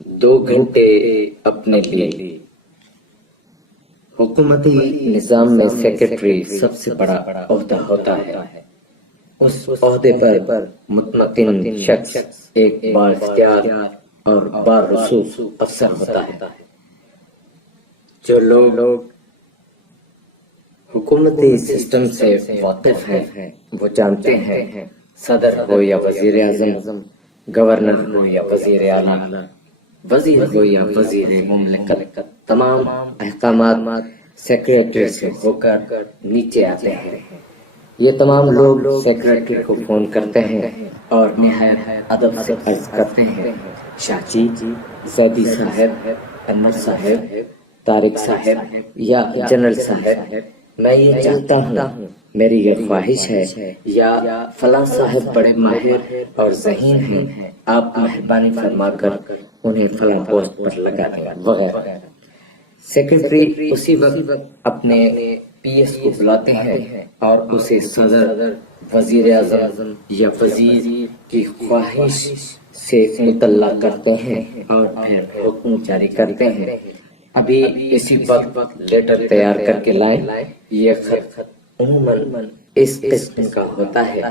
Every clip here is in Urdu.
2 گھنٹے اپنے لیے۔ حکومتی نظام میں سیکرٹری سب سے بڑا عہدہ ہوتا ہے۔ اس عہدے پر متمکن شخص ایک بااختیار اور بارسوخ افسر ہوتا ہے۔ جو لوگ حکومتی سسٹم سے واقف ہیں وہ جانتے ہیں صدر ہو یا وزیر اعظم، گورنر ہو یا وزیر اعلیٰ، وزیر ہو یا وزیر مملکت، تمام احکامات سیکریٹری سے ہو کر نیچے آتے ہیں۔ یہ تمام لوگ سیکریٹری کو فون کرتے ہیں اور نہایت ادب سے عرض کرتے ہیں، شاہ جی، زیدی صاحب، انور صاحب، طارق صاحب یا جنرل صاحب، میں یہ چاہتا ہوں، میری یہ خواہش ہے، یا فلاں صاحب بڑے ماہر اور ذہین ہیں، آپ مہربانی فرما کر انہیں فلاں پوسٹ پر لگا دیں، وغیرہ۔ سیکرٹری اسی وقت اپنے پی ایس کو بلاتے ہیں اور اسے صدر، وزیر اعظم یا وزیر کی خواہش سے مطلع کرتے ہیں اور پھر حکم جاری کرتے ہیں، ابھی اسی وقت لیٹر تیار کر کے لائیں۔ یہ خط عموماً اس قسم کا ہوتا ہے،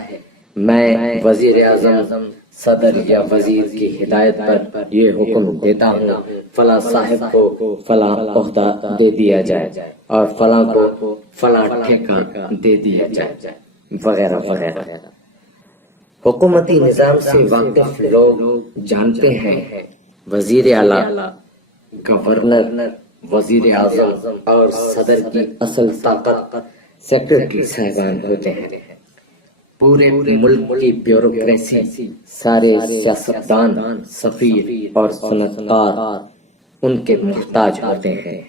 میں وزیر اعظم، صدر یا وزیر کی ہدایت پر یہ حکم دیتا ہوں، فلاں صاحب کو فلاں عہدہ دے دیا جائے اور فلاں کو فلاں ٹھیکہ دے دیا جائے، وغیرہ وغیرہ۔ حکومتی نظام سے واقف لوگ جانتے ہیں وزیر اعلیٰ، گورنر، وزیر اعظم اور صدر کی اصل طاقت سیکرٹری صاحبان ہوتے ہیں۔ پورے ملک کی بیوروکریسی، سارے سیاستدان، سفیر اور صنعتکار ان کے محتاج ہوتے ہیں۔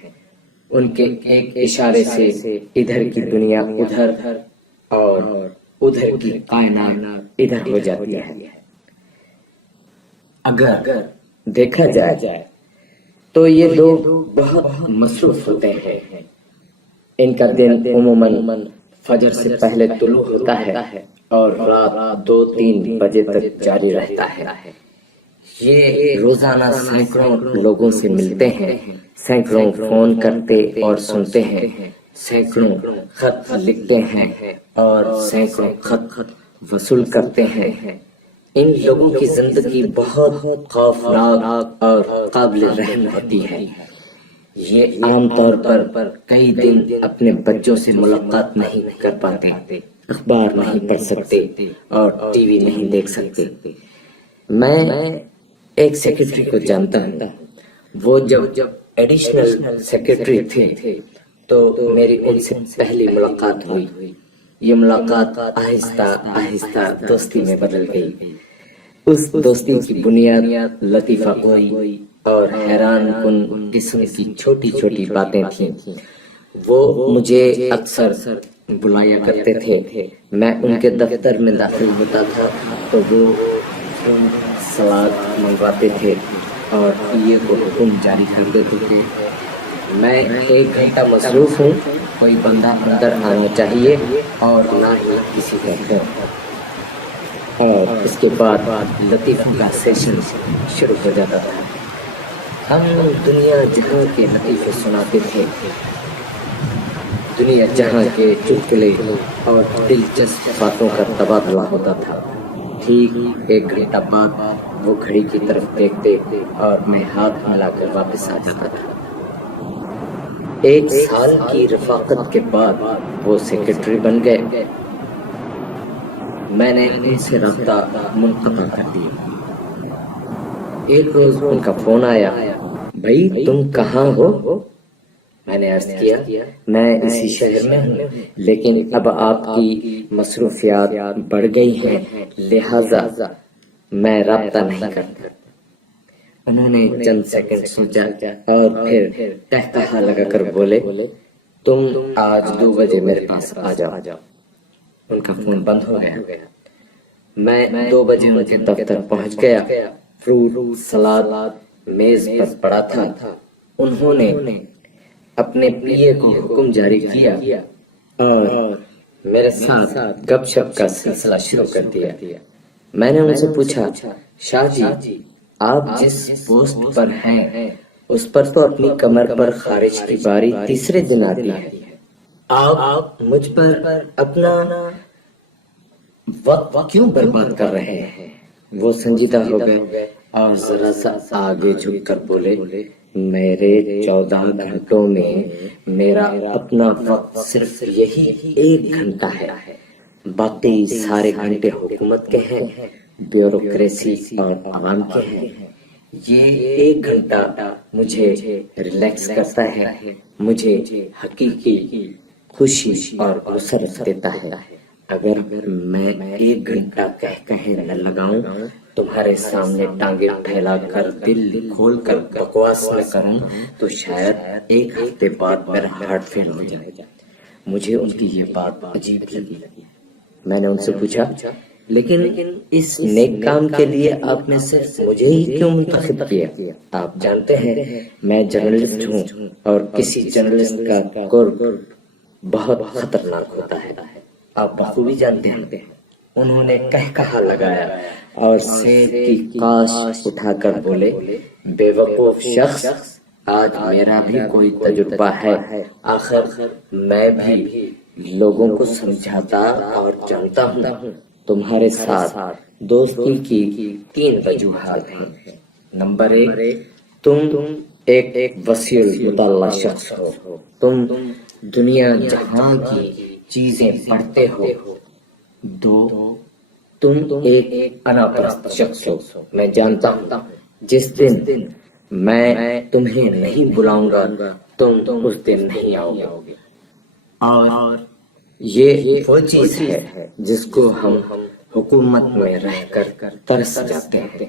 ان کے ایک اشارے سے ادھر کی دنیا ادھر اور ادھر کی کائنات ادھر ہو جاتی ہے۔ اگر دیکھا جائے تو یہ لوگ بہت مصروف ہوتے ہیں۔ ان کا دن عموماً فجر سے پہلے طلوع ہوتا ہے اور رات 2-3 بجے تک جاری رہتا ہے۔ یہ روزانہ سینکڑوں لوگوں سے ملتے ہیں، سینکڑوں فون کرتے اور سنتے ہیں، سینکڑوں خط لکھتے ہیں اور سینکڑوں خط وصول کرتے ہیں۔ ان لوگوں کی زندگی بہت خوفناک اور قابل رحم ہوتی ہے۔ یہ عام طور پر کئی دن اپنے بچوں سے ملاقات نہیں کر پاتے، اخبار نہیں پڑھ سکتے اور ٹی وی نہیں دیکھ سکتے۔ میں ایک سیکرٹری کو جانتا ہوں، وہ جب ایڈیشنل سیکرٹری تھے تو میری ان سے پہلی ملاقات ہوئی۔ یہ ملاقات آہستہ آہستہ دوستی میں بدل گئی۔ اس دوستی کی بنیاد لطیفہ گوئی اور حیران کن قسم کی چھوٹی چھوٹی باتیں تھیں۔ وہ مجھے اکثر بلایا کرتے تھے، میں ان کے دفتر میں داخل ہوتا تھا تو وہ سلاد منگواتے تھے اور پیے کو حکم جاری کر دیتے تھے، میں 1 گھنٹہ مصروف ہوں، کوئی بندہ اندر آنا چاہیے اور نہ ہی کسی کا فون۔ اور اس کے بعد لطیفوں کا سیشن شروع ہو جاتا تھا۔ ہم دنیا جہاں کے لطیفے سناتے تھے، دنیا جہاں کے چٹکلے اور دلچسپ باتوں کا تبادلہ ہوتا تھا۔ ٹھیک 1 گھنٹہ بعد وہ گھڑی کی طرف دیکھتے اور میں ہاتھ ملا کر واپس آ جاتا تھا۔ 1 سال کی رفاقت کے بعد وہ سیکرٹری بن گئے۔ میں نے ان سے رابطہ منقطع کر دیا۔ ایک روز ان کا فون آیا، بھائی تم کہاں ہو؟ میں نے عرض کیا، میں اسی شہر میں ہوں، لیکن اب آپ کی مصروفیات بڑھ گئی ہیں، لہذا میں رابطہ نہیں کرتا۔ انہوں نے چند سیکنڈ سوچا اور پھر تہتہا لگا کر بولے، تم آج 2 بجے میرے پاس آ جاؤ۔ ان کا فون بند ہو گیا۔ میں 2 بجے ان کے دفتر پہنچ گیا۔ فروٹ سلاد میز پر پڑا تھا۔ انہوں نے اپنے پیے کو حکم جاری کیا اور میرے ساتھ گپ شپ کا سلسلہ شروع کر دیا۔ میں نے ان سے پوچھا، شاہ جی آپ جس پوسٹ پر ہیں اس پر تو اپنی کمر پر خارج کی باری تیسرے دن آتی ہے. آپ مجھ پر اپنا وقت کیوں برباد کر رہے ہیں؟ وہ سنجیدہ ہو گئے اور ذرا سا آگے جھک کر بولے، میرے 14 گھنٹوں میں میرا اپنا وقت صرف یہی 1 گھنٹہ ہے. باقی سارے گھنٹے حکومت کے ہیں، بیوروکریسی اور عوام کے ہیں. یہ 1 گھنٹہ مجھے ریلیکس کرتا ہے، مجھے حقیقی خوشی اور مسرت دیتا ہے. اگر میں 1 گھنٹہ کہیں نہ لگاؤں، تمہارے سامنے ٹانگیں پھیلا کر دل کھول کر بکواس نہ کروں، تو شاید 1 ہفتے بعد میرا ہارٹ فیل ہو جائے. مجھے ان کی یہ بات عجیب لگی. میں نے ان سے پوچھا، لیکن اس نیک کام کے لیے آپ نے صرف مجھے ہی کیوں منتخب کیا؟ آپ جانتے ہیں میں جرنلسٹ ہوں اور کسی جرنلسٹ کا قرب بہت خطرناک ہوتا ہے. آپ بخوبی جانتے ہیں. انہوں نے کہا لگایا اور سیب کی کاش اٹھا کر بولے، بے وقوف شخص، آج میرا بھی کوئی تجربہ ہے. آخر میں بھی لوگوں کو سمجھاتا اور جانتا ہوں. تمہارے ساتھ دوستی کی 3 وجوہات ہیں. نمبر 1، تم ایک وسیع المطالعہ شخص ہو. تم دنیا جہاں کی چیزیں پڑھتے ہو. 2، تم ایک انا پرست شخص ہو. میں جانتا ہوں جس دن میں تمہیں نہیں بلاؤں گا تم اس دن نہیں آؤ گے. اور یہ وہ چیز ہے جس کو ہم حکومت میں رہ کر ترس جاتے ہیں.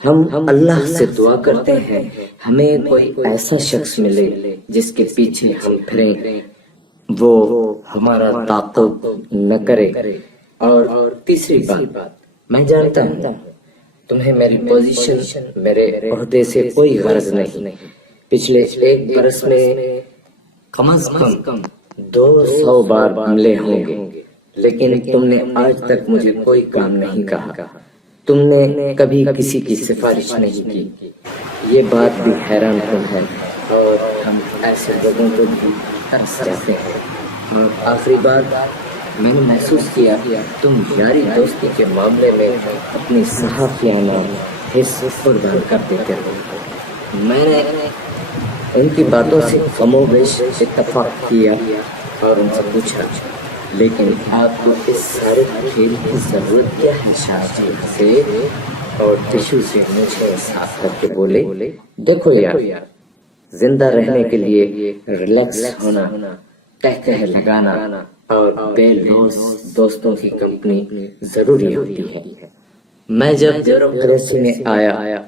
ہم اللہ سے دعا کرتے ہیں ہمیں کوئی ایسا شخص ملے جس کے پیچھے ہم پھریں، وہ ہمارا تعاقب نہ کرے. اور تیسری بات، میں جانتا ہوں تمہیں میری پوزیشن، میرے عہدے سے کوئی غرض نہیں. پچھلے 1 برس میں کم از کم 200 بار ملے ہوں گے، لیکن تم نے آج تک مجھے کوئی کام نہیں کہا. تم نے کبھی کسی کی سفارش نہیں کی. یہ بات بھی حیران کن ہے، اور ہم ایسے لوگوں کو بھی ترس جاتے ہیں. اور آخری بات، میں نے محسوس کیا تم یاری دوستی کے معاملے میں اپنی صحافیانہ حص قربان کر دیتے ہو. میں نے ان کی باتوں سے کم و بیش اتفاق کیا اور ان سے پوچھا، لیکن آپ کو اس سارے کھیل کی ضرورت کیا ہے؟ شاہ جی سے اور ٹشو سے مجھے صاف کر کے بولے، دیکھو یار، زندہ رہنے کے لیے ریلیکس ہونا، کہہ لگانا اور بے لوث دوستوں کی کمپنی ضروری ہوتی ہے. میں جب بیوروکریسی میں آیا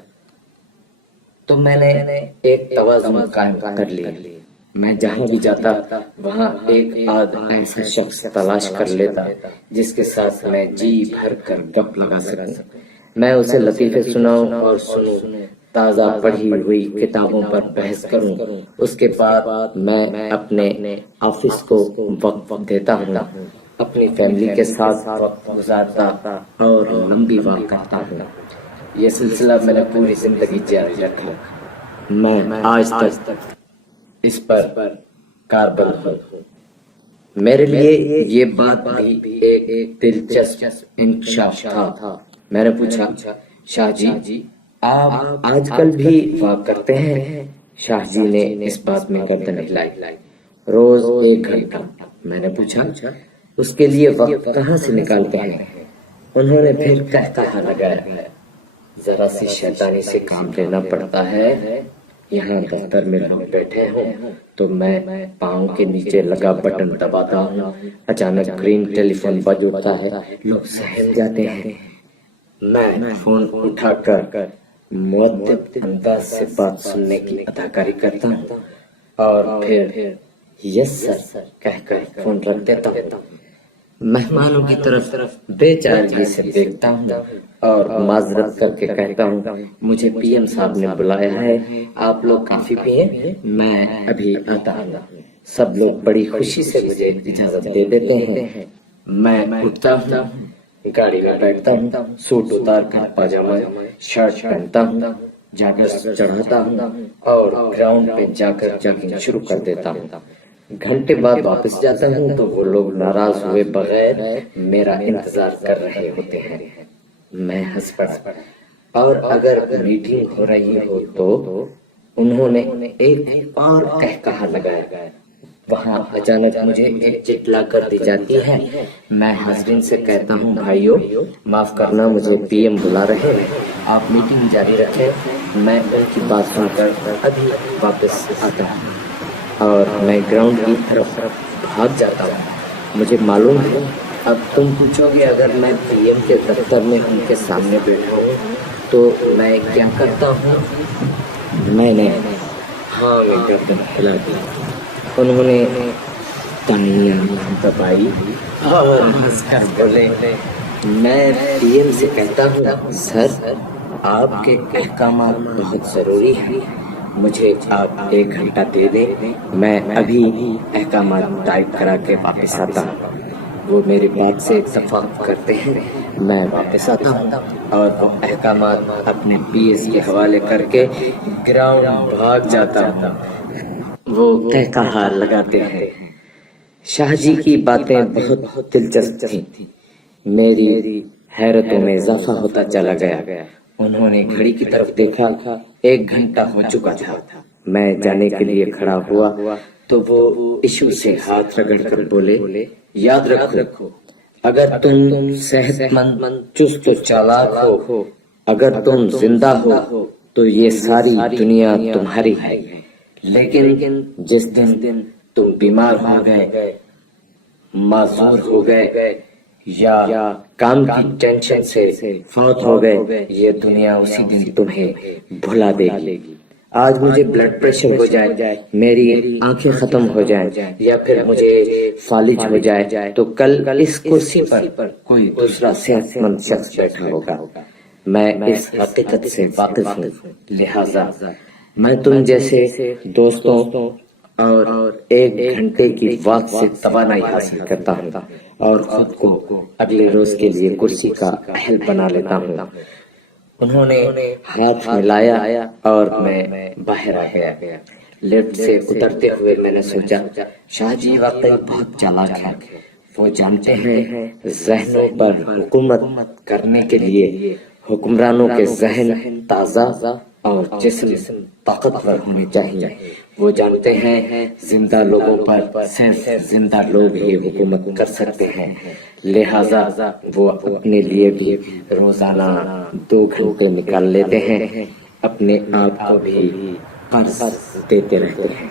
تو میں نے ایک توازن قائم کر لی. میں جہاں بھی جاتا وہاں ایک ایسا شخص تلاش کر لیتا جس کے ساتھ میں جی بھر کر گپ لگا سکوں. میں اسے لطیفے سناؤں اور سنوں، تازہ پڑھی ہوئی کتابوں پر بحث کروں. اس کے بعد میں اپنے آفس کو وقت دیتا ہوں، اپنی فیملی کے ساتھ وقت گزارتا اور لمبی واک کرتا ہوں. یہ سلسلہ میں نے پوری زندگی جاری رکھا. میں آج تک اس پر کاربل ہوں. میرے لیے یہ بات بھی ایک دلچسپ انکشاف تھا. میں نے پوچھا، شاہ جی آپ آج کل بھی واک کرتے ہیں؟ شاہ جی نے اس بات میں گردن ہلائی. روز 1 گھنٹہ. میں نے پوچھا، اس کے لیے وقت کہاں سے نکالتے ہیں؟ انہوں نے پھر کہا لگایا، ذرا سی شیطانی سے کام لینا پڑتا ہے. یہاں دفتر میں لوگ بیٹھے ہوں تو میں پاؤں کے نیچے لگا بٹن دباتا ہوں، اچانک گرین ٹیلی فون بج اٹھتا ہے، لوگ سہم جاتے ہیں. میں فون اٹھا کر مؤدب انداز سے بات سننے کی اداکاری کرتا ہوں اور پھر یس سر کہہ کر فون رکھ دیتا ہوں. مہمانوں کی طرف بے چارگی سے دیکھتا ہوں اور معذرت کر کے کہتا ہوں، مجھے پی ایم صاحب نے بلایا ہے، آپ لوگ کافی پیئیں، میں ابھی آتا ہوں. سب لوگ بڑی خوشی سے مجھے اجازت دے دیتے ہیں. میں اٹھتا ہوں، گاڑی میں بیٹھتا ہوں، سوٹ اتار کر پاجامہ شرٹ پہنتا ہوں، جاگر چڑھاتا ہوں اور گراؤنڈ پہ جا کر جاگنگ شروع کر دیتا ہوں۔ گھنٹے بعد واپس جاتا ہوں تو وہ لوگ ناراض ہوئے بغیر میرا انتظار کر رہے ہوتے ہیں۔ میں ہنس پڑا اور اگر میٹنگ ہو رہی ہو تو انہوں نے ایک اور کہا لگایا۔ وہاں اچانک مجھے ایک چٹ لا کر دی جاتی ہے۔ میں حاضرین سے کہتا ہوں، بھائیو معاف کرنا، مجھے پی ایم بلا رہے ہیں، آپ میٹنگ جاری رکھیں، میں ان کی بات سن کر ابھی واپس آتا ہوں اور میں گراؤنڈ کی طرف بھاگ جاتا ہوں۔ مجھے معلوم ہے اب تم پوچھو گے اگر میں پی ایم کے دفتر میں ان کے سامنے بیٹھا ہوں تو میں کیا کرتا ہوں؟ میں نے گردن ہلا دی۔ انہوں نے تالیاں دبائی اور ہنس کر بولے، میں پی ایم سے کہتا ہوں، سر آپ کے احکامات بہت ضروری ہیں، مجھے آپ 1 گھنٹہ دے دیں، میں ابھی احکامات ٹائپ کرا کے واپس آتا ہوں۔ وہ میری بات سے اتفاق کرتے ہیں، میں واپس آتا ہوں اور وہ احکامات اپنے پی ایس کے حوالے کر کے گراؤنڈ بھاگ جاتا ہوں۔ وہ کہا لگاتے ہیں، شاہ جی کی باتیں بہت دلچسپ تھیں، میری حیرتوں میں اضافہ ہوتا چلا گیا۔ انہوں نے گھڑی کی طرف دیکھا، 1 گھنٹہ ہو چکا تھا۔ میں جانے کے لیے کھڑا ہوا تو وہ ایشو سے ہاتھ رگڑ کر بولے، یاد رکھو اگر تم صحت مند، چست و چالاک ہو، اگر تم زندہ ہو تو یہ ساری دنیا تمہاری ہے، لیکن جس دن تم بیمار ہو گئے، معذور ہو گئے یا کام کی ٹینشن سے فوت ہو گئے، یہ دنیا اسی دن تمہیں بھلا دے گی۔ آج مجھے بلڈ پریشر ہو جائے، میری آنکھیں ختم ہو جائیں یا پھر مجھے فالج ہو جائے تو کل اس کرسی پر کوئی دوسرا صحت مند شخص بیٹھا ہوگا۔ میں اس حقیقت سے واقف ہوں، لہٰذا میں تم جیسے دوستوں اور 1 گھنٹے کی واک سے توانائی حاصل کرتا ہوں اور خود کو اگلے روز کے لیے کرسی کا اہل بنا لیتا ہوں۔ انہوں نے ہاتھ ملایا اور میں باہر آ گیا۔ لفٹ سے اترتے ہوئے میں نے سوچا، شاہ جی واقعی بہت چالاک ہیں، وہ جانتے ہیں ذہنوں پر حکومت کرنے کے لیے حکمرانوں کے ذہن تازہ اور جسم طاقتور ہونے چاہیے۔ وہ جانتے ہیں زندہ لوگوں پر صرف زندہ لوگ ہی حکومت کر سکتے ہیں، لہٰذا وہ اپنے لیے بھی روزانہ 2 گھنٹے نکال لیتے ہیں، اپنے آپ کو بھی قرض دیتے رہتے ہیں۔